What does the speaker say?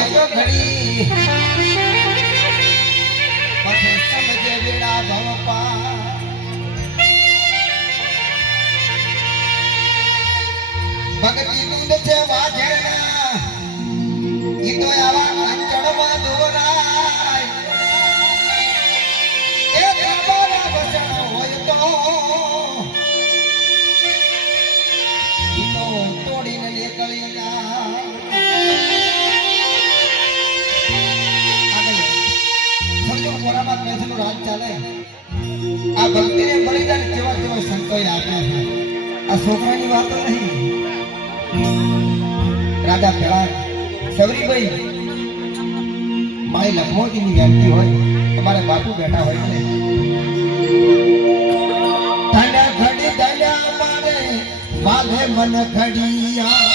એક ઘડી પછી સમજે વેડા ભવપા ભક્તિ દૂધ છે વાજણા ઈ તો આવા કંચડમાં દોરાય એ કાબાના વસણ હોય તો ઈ તો તોડીને નીકળી જાય આગળ સમજો મોરામાં કૈસનું રાજ ચાલે આ ભક્તિને બલિદાન કેવા કેવા સંતોએ આપ્યા છે આ છોકરાની વાતો નહીં રાજા પેલા સવરીભાઈ મારી લખમોજીની વ્યાપતી હોય અમારે બાપુ બેઠા હોય ને ધન ઘડી દયા મારે વાલે મન ઘડિયા